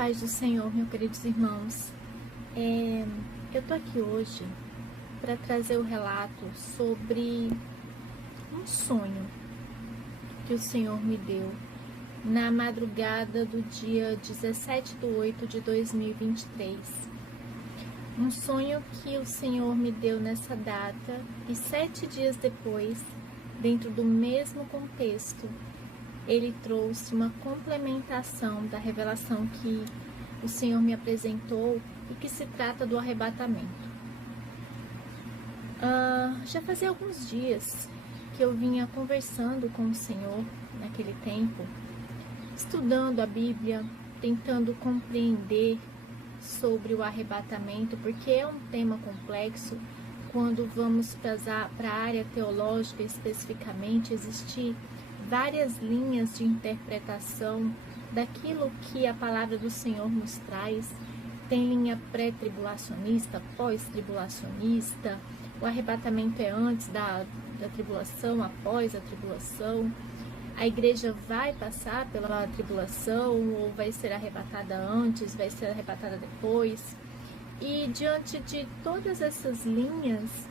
paz do Senhor, meus queridos irmãos. Eu tô aqui hoje para trazer o relato sobre um sonho que o Senhor me deu na madrugada do dia 17/8/2023. Um sonho que o Senhor me deu nessa data e 7 dias depois, dentro do mesmo contexto, ele trouxe uma complementação da revelação que o Senhor me apresentou e que se trata do arrebatamento. Já fazia alguns dias que eu vinha conversando com o Senhor naquele tempo, estudando a Bíblia, tentando compreender sobre o arrebatamento, porque é um tema complexo. Quando vamos para a área teológica especificamente, existem várias linhas de interpretação daquilo que a palavra do Senhor nos traz. Tem linha pré-tribulacionista, pós-tribulacionista, o arrebatamento é antes da tribulação, após a tribulação, a igreja vai passar pela tribulação ou vai ser arrebatada antes, vai ser arrebatada depois. E diante de todas essas linhas,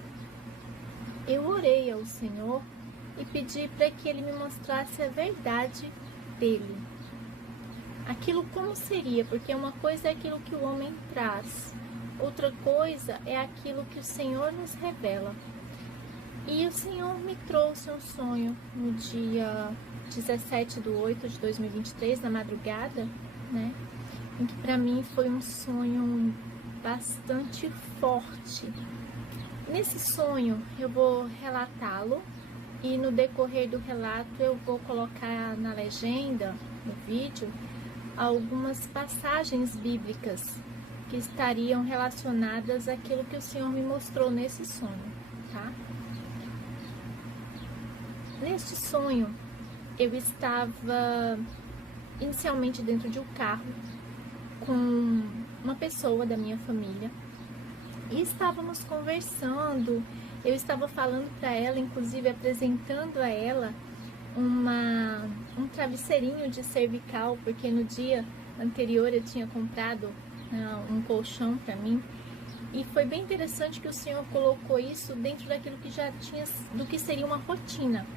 eu orei ao Senhor e pedi para que Ele me mostrasse a verdade dele. Aquilo como seria, porque uma coisa é aquilo que o homem traz, outra coisa é aquilo que o Senhor nos revela. E o Senhor me trouxe um sonho no dia 17/8/2023, na madrugada, né? Em que para mim foi um sonho bastante forte. Nesse sonho eu vou relatá-lo e no decorrer do relato eu vou colocar na legenda, no vídeo, algumas passagens bíblicas que estariam relacionadas àquilo que o Senhor me mostrou nesse sonho, tá? Neste sonho, eu estava inicialmente dentro de um carro com uma pessoa da minha família e estávamos conversando. Eu estava falando para ela, inclusive apresentando a ela um travesseirinho de cervical, porque no dia anterior eu tinha comprado um colchão para mim. E foi bem interessante que o Senhor colocou isso dentro daquilo que já tinha, do que seria uma rotina.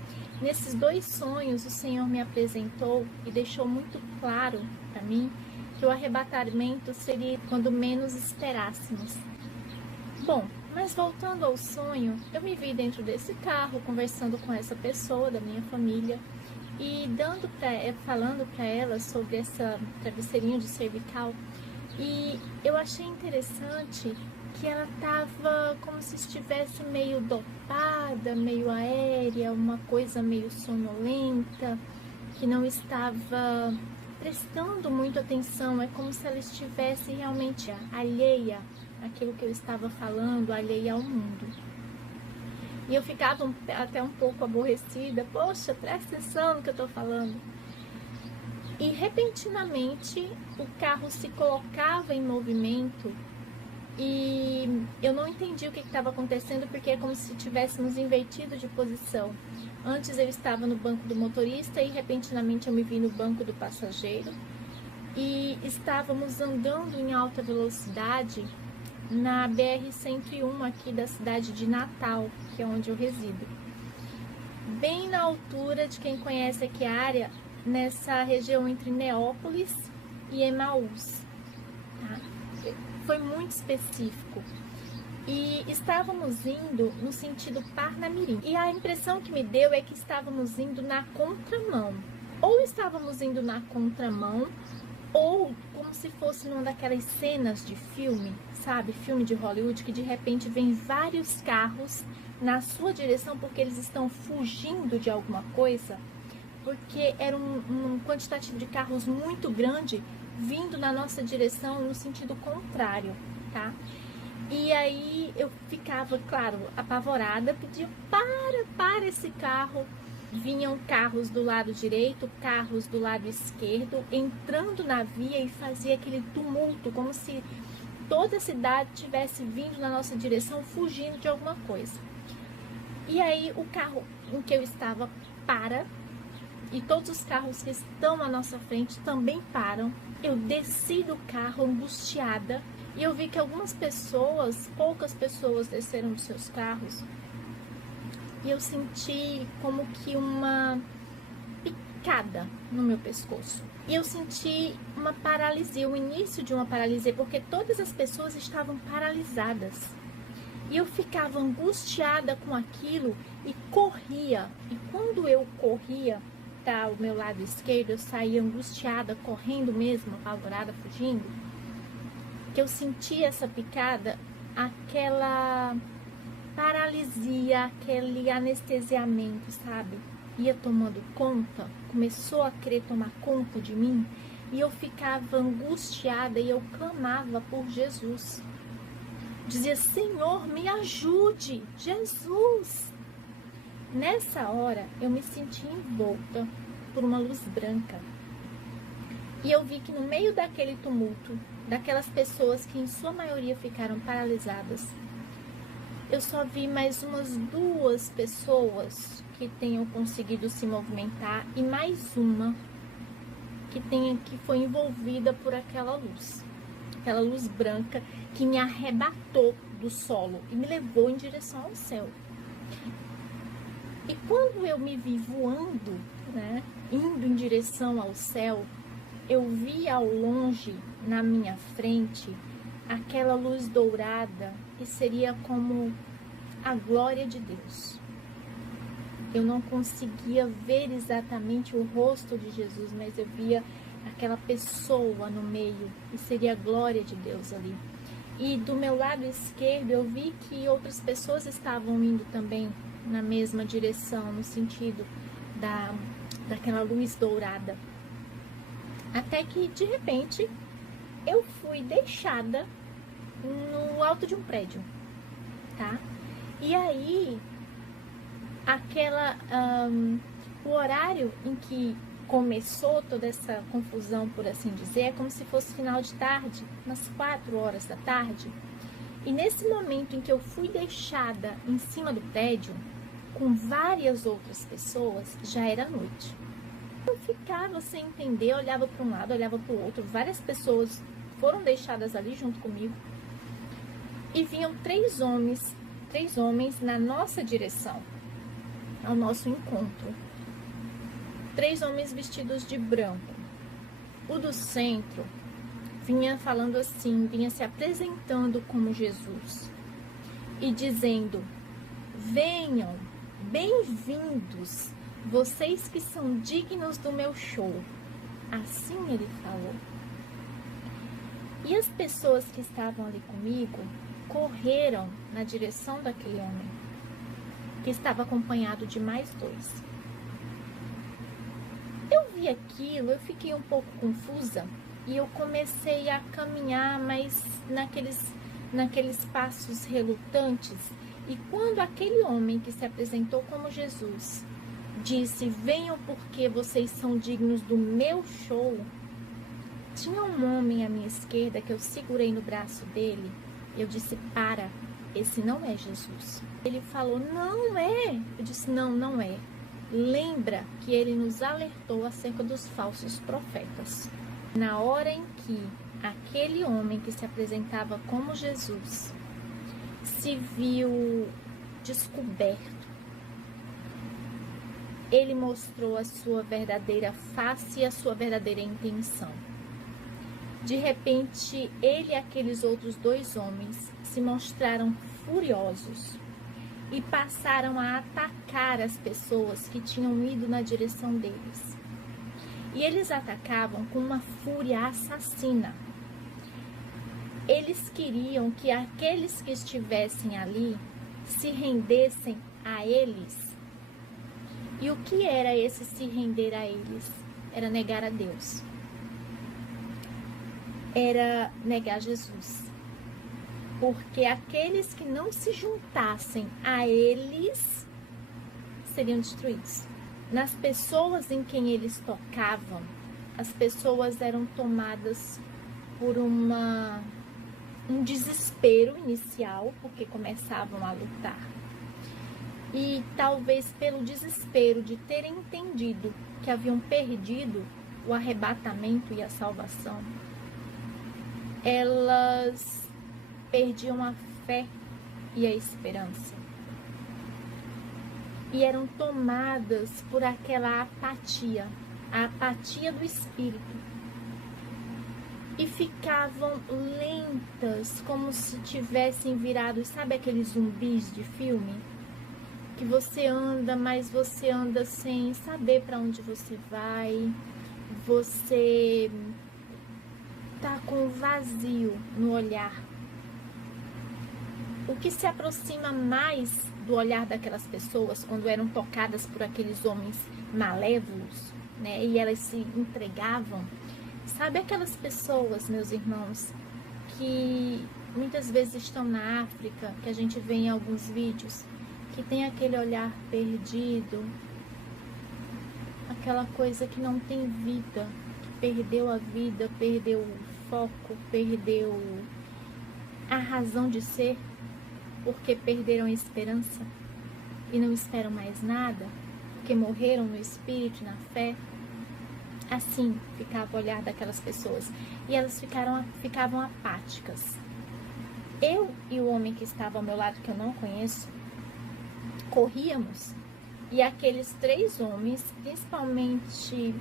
Nesses dois sonhos, o Senhor me apresentou e deixou muito claro para mim que o arrebatamento seria quando menos esperássemos. Bom, mas voltando ao sonho, eu me vi dentro desse carro, conversando com essa pessoa da minha família e falando para ela sobre essa travesseirinho de cervical. E eu achei interessante que ela estava como se estivesse meio dopada, meio aérea, uma coisa meio sonolenta, que não estava prestando muito atenção. É como se ela estivesse realmente alheia àquilo que eu estava falando, alheia ao mundo. E eu ficava até um pouco aborrecida. Poxa, presta atenção no que eu estou falando. E repentinamente o carro se colocava em movimento e eu não entendi o que estava acontecendo, porque é como se tivéssemos invertido de posição. Antes eu estava no banco do motorista e repentinamente eu me vi no banco do passageiro e estávamos andando em alta velocidade na BR-101 aqui da cidade de Natal, que é onde eu resido. Bem na altura de quem conhece aqui a área, nessa região entre Neópolis e Emaús, tá? Foi muito específico. E estávamos indo no sentido Parnamirim. E a impressão que me deu é que estávamos indo na contramão. Ou estávamos indo na contramão, ou como se fosse numa daquelas cenas de filme, sabe? Filme de Hollywood, que de repente vem vários carros na sua direção porque eles estão fugindo de alguma coisa. Porque era um quantitativo de carros muito grande vindo na nossa direção no sentido contrário, tá? E aí eu ficava, claro, apavorada, pedia para esse carro. Vinham carros do lado direito, carros do lado esquerdo, entrando na via e fazia aquele tumulto, como se toda a cidade tivesse vindo na nossa direção, fugindo de alguma coisa. E aí o carro em que eu estava para, e todos os carros que estão à nossa frente também param. Eu desci do carro angustiada e eu vi que algumas pessoas, poucas pessoas desceram dos seus carros e eu senti como que uma picada no meu pescoço. E eu senti uma paralisia, o início de uma paralisia, porque todas as pessoas estavam paralisadas. E eu ficava angustiada com aquilo e corria. E quando eu corria para o meu lado esquerdo, eu saía angustiada, correndo mesmo, apavorada, fugindo. Que eu sentia essa picada, aquela paralisia, aquele anestesiamento, sabe? Ia tomando conta, começou a querer tomar conta de mim. E eu ficava angustiada e eu clamava por Jesus. Dizia, Senhor, me ajude, Jesus. Nessa hora, eu me senti envolta por uma luz branca. E eu vi que no meio daquele tumulto, daquelas pessoas que em sua maioria ficaram paralisadas, eu só vi mais umas 2 pessoas que tenham conseguido se movimentar e mais uma que foi envolvida por aquela luz branca que me arrebatou do solo e me levou em direção ao céu. E quando eu me vi voando, né, indo em direção ao céu, eu vi ao longe, na minha frente, aquela luz dourada que seria como a glória de Deus. Eu não conseguia ver exatamente o rosto de Jesus, mas eu via aquela pessoa no meio e seria a glória de Deus ali. E do meu lado esquerdo eu vi que outras pessoas estavam indo também na mesma direção, no sentido daquela luz dourada. Até que de repente eu fui deixada no alto de um prédio, tá? E aí o horário em que começou toda essa confusão, por assim dizer, é como se fosse final de tarde, umas 4 horas da tarde. E nesse momento em que eu fui deixada em cima do prédio, com várias outras pessoas, já era noite. Eu ficava sem entender, olhava para um lado, olhava para o outro, várias pessoas foram deixadas ali junto comigo, e vinham 3 homens na nossa direção, ao nosso encontro. 3 homens vestidos de branco. O do centro vinha falando assim, vinha se apresentando como Jesus e dizendo, venham, bem-vindos, vocês que são dignos do meu show. Assim ele falou. E as pessoas que estavam ali comigo correram na direção daquele homem, que estava acompanhado de mais 2. Eu vi aquilo, eu fiquei um pouco confusa e eu comecei a caminhar, mas naqueles passos relutantes. E quando aquele homem que se apresentou como Jesus disse, venham porque vocês são dignos do meu show, tinha um homem à minha esquerda que eu segurei no braço dele. Eu disse, para, esse não é Jesus. Ele falou, não é. Eu disse, não é. Lembra que ele nos alertou acerca dos falsos profetas. Na hora em que aquele homem que se apresentava como Jesus se viu descoberto, ele mostrou a sua verdadeira face e a sua verdadeira intenção. De repente, ele e aqueles outros 2 homens se mostraram furiosos e passaram a atacar as pessoas que tinham ido na direção deles. E eles atacavam com uma fúria assassina. Eles queriam que aqueles que estivessem ali se rendessem a eles. E o que era esse se render a eles? Era negar a Deus. Era negar Jesus. Porque aqueles que não se juntassem a eles seriam destruídos. Nas pessoas em quem eles tocavam, as pessoas eram tomadas por um desespero inicial, porque começavam a lutar. E talvez pelo desespero de terem entendido que haviam perdido o arrebatamento e a salvação, elas perdiam a fé e a esperança. E eram tomadas por aquela apatia, a apatia do espírito. E ficavam lentas, como se tivessem virado, sabe aqueles zumbis de filme? Que você anda, mas você anda sem saber para onde você vai. Você tá com vazio no olhar. O que se aproxima mais do olhar daquelas pessoas quando eram tocadas por aqueles homens malévolos, né? E elas se entregavam. Sabe aquelas pessoas, meus irmãos, que muitas vezes estão na África, que a gente vê em alguns vídeos, que tem aquele olhar perdido, aquela coisa que não tem vida, que perdeu a vida, perdeu o foco, perdeu a razão de ser, porque perderam a esperança e não esperam mais nada, porque morreram no espírito e na fé. Assim ficava o olhar daquelas pessoas. E elas ficavam apáticas. Eu e o homem que estava ao meu lado, que eu não conheço, corríamos. E aqueles 3 homens, principalmente,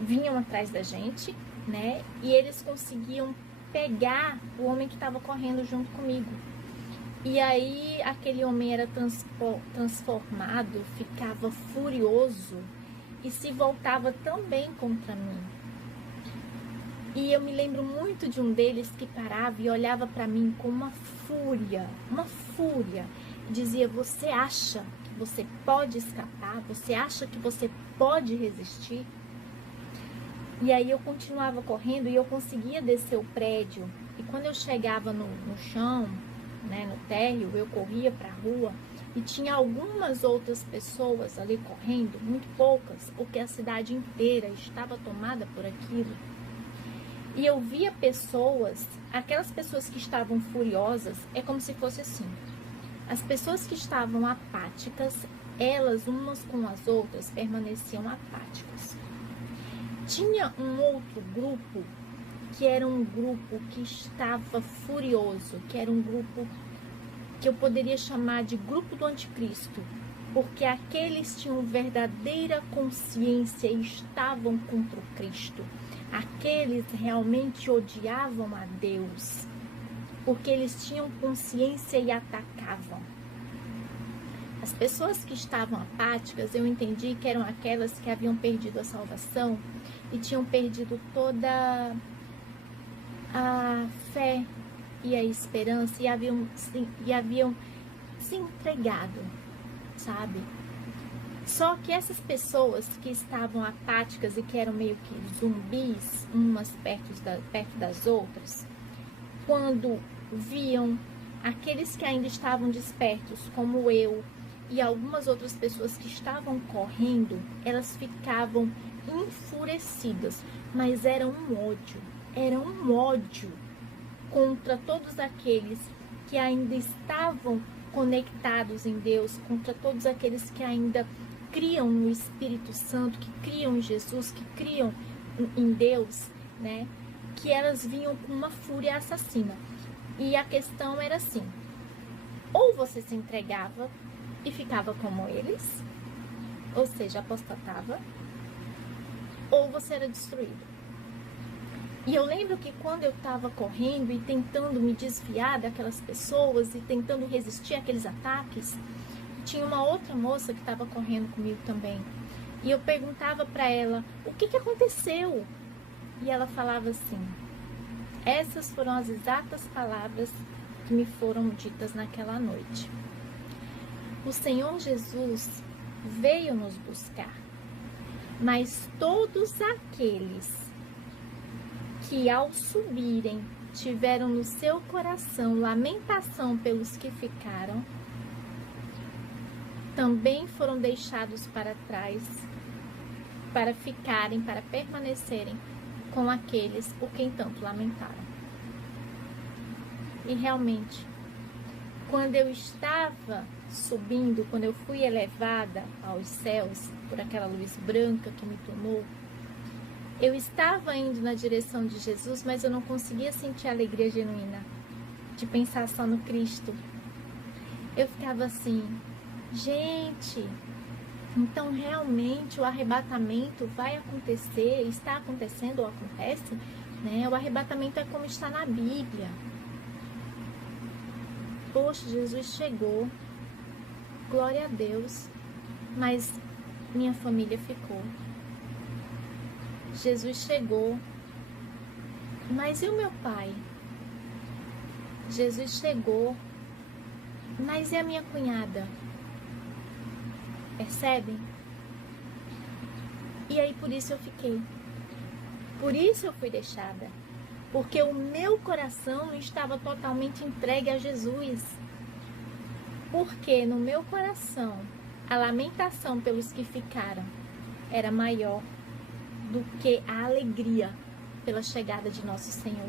vinham atrás da gente, né? E eles conseguiam pegar o homem que estava correndo junto comigo. E aí aquele homem era transformado, ficava furioso e se voltava também contra mim. E eu me lembro muito de um deles que parava e olhava para mim com uma fúria, e dizia: você acha que você pode escapar? Você acha que você pode resistir? E aí eu continuava correndo e eu conseguia descer o prédio. E quando eu chegava no chão, né, no térreo, eu corria para a rua e tinha algumas outras pessoas ali correndo, muito poucas, porque a cidade inteira estava tomada por aquilo. E eu via pessoas, aquelas pessoas que estavam furiosas, é como se fosse assim. As pessoas que estavam apáticas, elas umas com as outras permaneciam apáticas. Tinha um outro grupo que era um grupo que estava furioso, que era um grupo que eu poderia chamar de grupo do anticristo, porque aqueles tinham verdadeira consciência e estavam contra o Cristo. Aqueles realmente odiavam a Deus, porque eles tinham consciência e atacavam. As pessoas que estavam apáticas, eu entendi que eram aquelas que haviam perdido a salvação e tinham perdido toda a fé e a esperança e haviam se entregado, sabe? Só que essas pessoas que estavam apáticas e que eram meio que zumbis, umas perto das outras, quando viam aqueles que ainda estavam despertos, como eu e algumas outras pessoas que estavam correndo, elas ficavam enfurecidas, mas era um ódio contra todos aqueles que ainda estavam conectados em Deus, contra todos aqueles que ainda criam no Espírito Santo, que criam em Jesus, que criam em Deus, né? Que elas vinham com uma fúria assassina. E a questão era assim: ou você se entregava e ficava como eles, ou seja, apostatava, ou você era destruído. E eu lembro que quando eu estava correndo e tentando me desviar daquelas pessoas e tentando resistir àqueles ataques, tinha uma outra moça que estava correndo comigo também. E eu perguntava para ela: o que aconteceu? E ela falava assim: essas foram as exatas palavras que me foram ditas naquela noite. O Senhor Jesus veio nos buscar, mas todos aqueles que ao subirem tiveram no seu coração lamentação pelos que ficaram, também foram deixados para trás, para ficarem, para permanecerem com aqueles por quem tanto lamentaram. E realmente, quando eu estava subindo, quando eu fui elevada aos céus por aquela luz branca que me tomou, eu estava indo na direção de Jesus, mas eu não conseguia sentir a alegria genuína de pensar só no Cristo. Eu ficava assim, gente, então realmente o arrebatamento vai acontecer, está acontecendo ou acontece, né? O arrebatamento é como está na Bíblia. Poxa, Jesus chegou, glória a Deus, mas minha família ficou. Jesus chegou, mas e o meu pai? Jesus chegou, mas e a minha cunhada? Percebem? E aí por isso eu fiquei. Por isso eu fui deixada. Porque o meu coração não estava totalmente entregue a Jesus. Porque no meu coração a lamentação pelos que ficaram era maior do que a alegria pela chegada de nosso Senhor.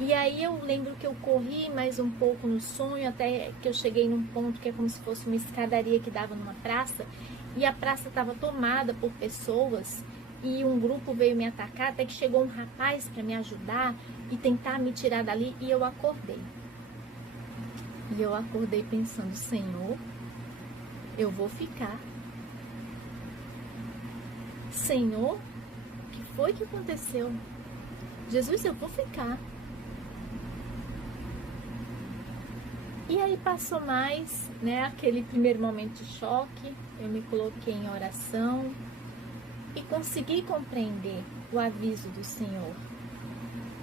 E aí eu lembro que eu corri mais um pouco no sonho, até que eu cheguei num ponto que é como se fosse uma escadaria que dava numa praça, e a praça estava tomada por pessoas, e um grupo veio me atacar, até que chegou um rapaz para me ajudar e tentar me tirar dali, e eu acordei. E eu acordei pensando, Senhor, eu vou ficar. Senhor, o que foi que aconteceu? Jesus, eu vou ficar. E aí passou mais, né, aquele primeiro momento de choque, eu me coloquei em oração e consegui compreender o aviso do Senhor.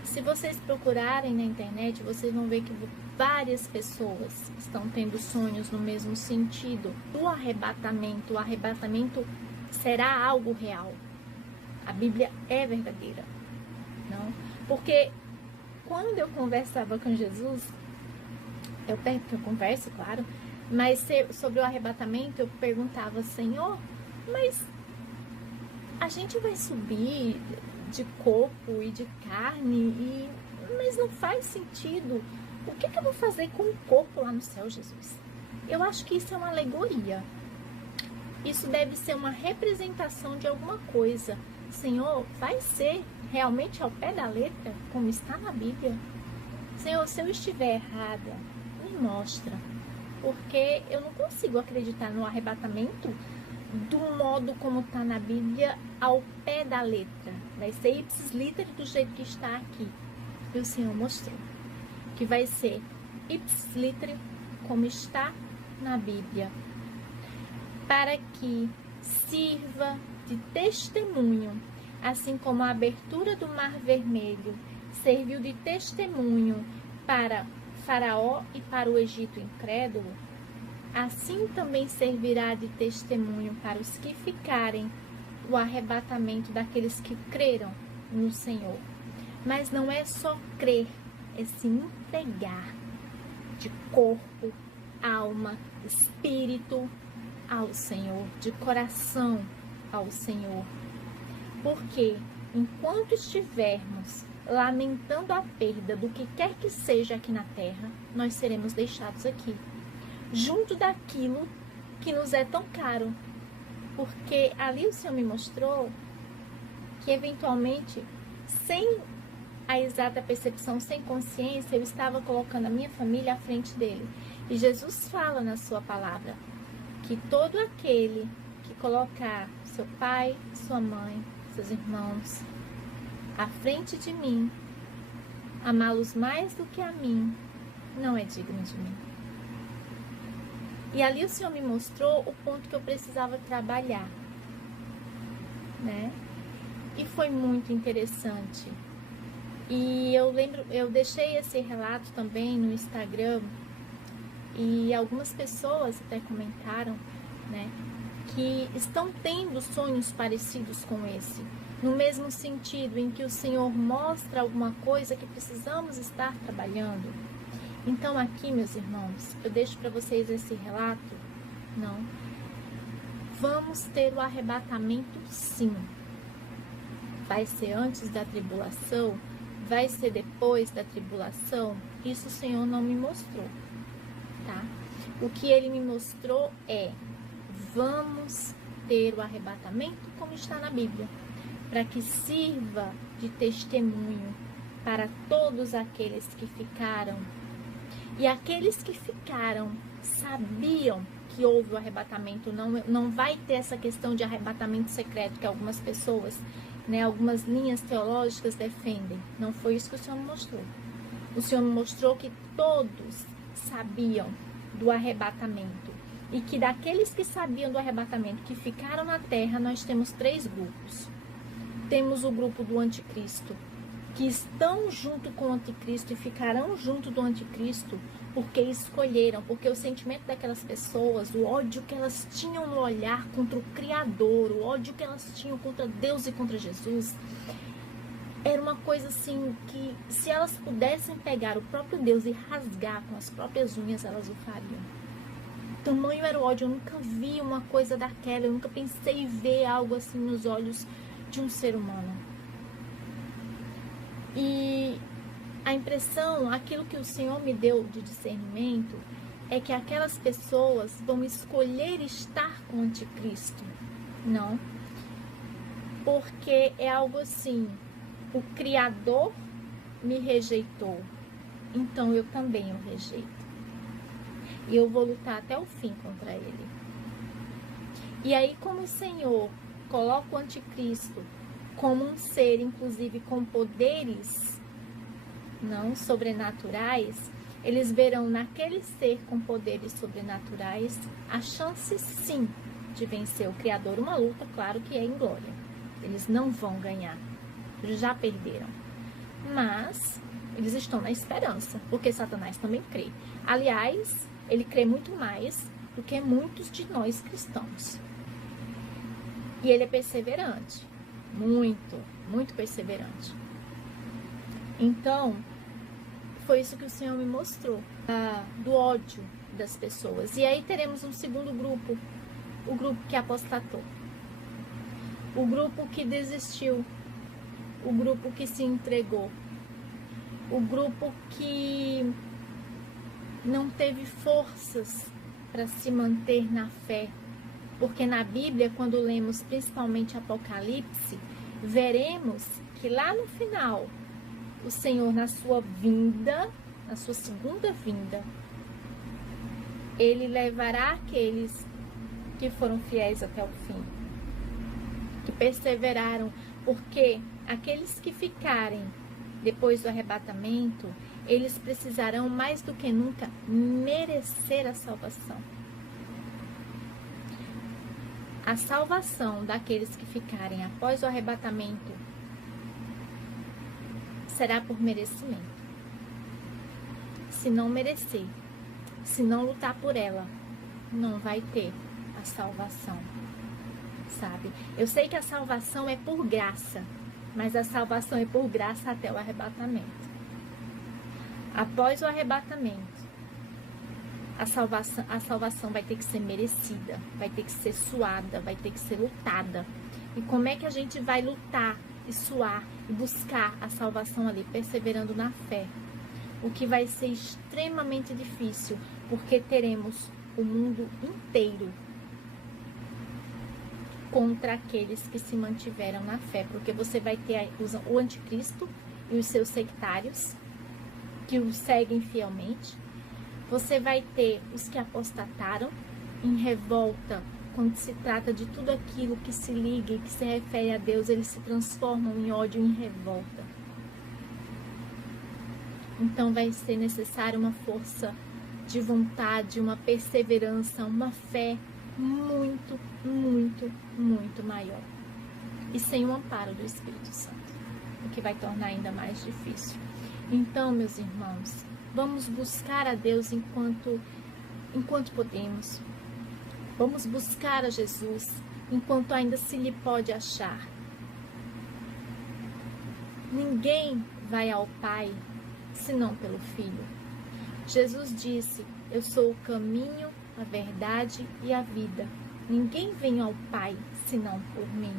Se vocês procurarem na internet, vocês vão ver que várias pessoas estão tendo sonhos no mesmo sentido do arrebatamento. O arrebatamento será algo real. A Bíblia é verdadeira, não? Porque quando eu conversava com Jesus, eu converso, claro, mas sobre o arrebatamento eu perguntava, Senhor, mas a gente vai subir de corpo e de carne, mas não faz sentido. O que eu vou fazer com o corpo lá no céu, Jesus? Eu acho que isso é uma alegoria. Isso deve ser uma representação de alguma coisa. Senhor, vai ser realmente ao pé da letra, como está na Bíblia? Senhor, se eu estiver errada, me mostra. Porque eu não consigo acreditar no arrebatamento do modo como está na Bíblia, ao pé da letra. Vai ser ipsis litteris do jeito que está aqui. E o Senhor mostrou que vai ser ipsis litteris como está na Bíblia, para que sirva de testemunho, assim como a abertura do Mar Vermelho serviu de testemunho para Faraó e para o Egito incrédulo, assim também servirá de testemunho para os que ficarem o arrebatamento daqueles que creram no Senhor. Mas não é só crer, é se entregar de corpo, alma, espírito ao Senhor, de coração ao Senhor. Porque enquanto estivermos lamentando a perda do que quer que seja aqui na terra, nós seremos deixados aqui, junto daquilo que nos é tão caro. Porque ali o Senhor me mostrou que eventualmente, sem a exata percepção, sem consciência, eu estava colocando a minha família à frente dele. E Jesus fala na sua palavra que todo aquele que colocar seu pai, sua mãe, seus irmãos à frente de mim, amá-los mais do que a mim, não é digno de mim. E ali o Senhor me mostrou o ponto que eu precisava trabalhar, né? E foi muito interessante. E eu lembro, eu deixei esse relato também no Instagram e algumas pessoas até comentaram, né, que estão tendo sonhos parecidos com esse, no mesmo sentido em que o Senhor mostra alguma coisa que precisamos estar trabalhando. Então aqui, meus irmãos, eu deixo para vocês esse relato, não? Vamos ter o arrebatamento, sim. Vai ser antes da tribulação? Vai ser depois da tribulação? isso o Senhor não me mostrou, tá? O que ele me mostrou é: vamos ter o arrebatamento como está na Bíblia, para que sirva de testemunho para todos aqueles que ficaram. E aqueles que ficaram sabiam que houve o arrebatamento. Não vai ter essa questão de arrebatamento secreto que algumas pessoas, né, algumas linhas teológicas defendem. Não foi isso que o Senhor me mostrou. O Senhor me mostrou que todos sabiam do arrebatamento. E que daqueles que sabiam do arrebatamento, que ficaram na terra, nós temos 3 grupos. Temos o grupo do anticristo, que estão junto com o anticristo e ficarão junto do anticristo porque escolheram, porque o sentimento daquelas pessoas, o ódio que elas tinham no olhar contra o Criador, o ódio que elas tinham contra Deus e contra Jesus, era uma coisa assim que, se elas pudessem pegar o próprio Deus e rasgar com as próprias unhas, elas o fariam. Tamanho era o ódio. Eu nunca vi uma coisa daquela, eu nunca pensei em ver algo assim nos olhos de um ser humano. E a impressão, aquilo que o Senhor me deu de discernimento, é que aquelas pessoas vão escolher estar com o anticristo. Não. Porque é algo assim: o Criador me rejeitou, então eu também o rejeito. E eu vou lutar até o fim contra ele. E aí, como o Senhor coloca o anticristo como um ser, inclusive com poderes não sobrenaturais, eles verão naquele ser com poderes sobrenaturais a chance, sim, de vencer o Criador. Uma luta, claro que é em glória. Eles não vão ganhar. Eles já perderam. Mas eles estão na esperança, porque Satanás também crê. Aliás, ele crê muito mais do que muitos de nós cristãos. E ele é perseverante. Muito, muito perseverante. Então, foi isso que o Senhor me mostrou, do ódio das pessoas. E aí teremos um segundo grupo, o grupo que apostatou, o grupo que desistiu, o grupo que se entregou, o grupo que não teve forças para se manter na fé. Porque na Bíblia, quando lemos principalmente Apocalipse, veremos que lá no final, o Senhor, na sua vinda, na sua segunda vinda, ele levará aqueles que foram fiéis até o fim, que perseveraram, porque aqueles que ficarem depois do arrebatamento, eles precisarão mais do que nunca merecer a salvação. A salvação daqueles que ficarem após o arrebatamento será por merecimento. Se não merecer, se não lutar por ela, não vai ter a salvação, sabe? Eu sei que a salvação é por graça, mas a salvação é por graça até o arrebatamento. Após o arrebatamento, a salvação vai ter que ser merecida, vai ter que ser suada, vai ter que ser lutada. E como é que a gente vai lutar e suar e buscar a salvação ali? Perseverando na fé. O que vai ser extremamente difícil, porque teremos o mundo inteiro contra aqueles que se mantiveram na fé. Porque você vai ter o anticristo e os seus sectários, que o seguem fielmente. Você vai ter os que apostataram em revolta. Quando se trata de tudo aquilo que se liga e que se refere a Deus, eles se transformam em ódio e em revolta. Então vai ser necessário uma força de vontade, uma perseverança, uma fé muito, muito, muito maior. E sem o amparo do Espírito Santo, o que vai tornar ainda mais difícil. Então, meus irmãos, vamos buscar a Deus enquanto podemos. Vamos buscar a Jesus enquanto ainda se lhe pode achar. Ninguém vai ao Pai senão pelo Filho. Jesus disse: eu sou o caminho, a verdade e a vida. Ninguém vem ao Pai senão por mim.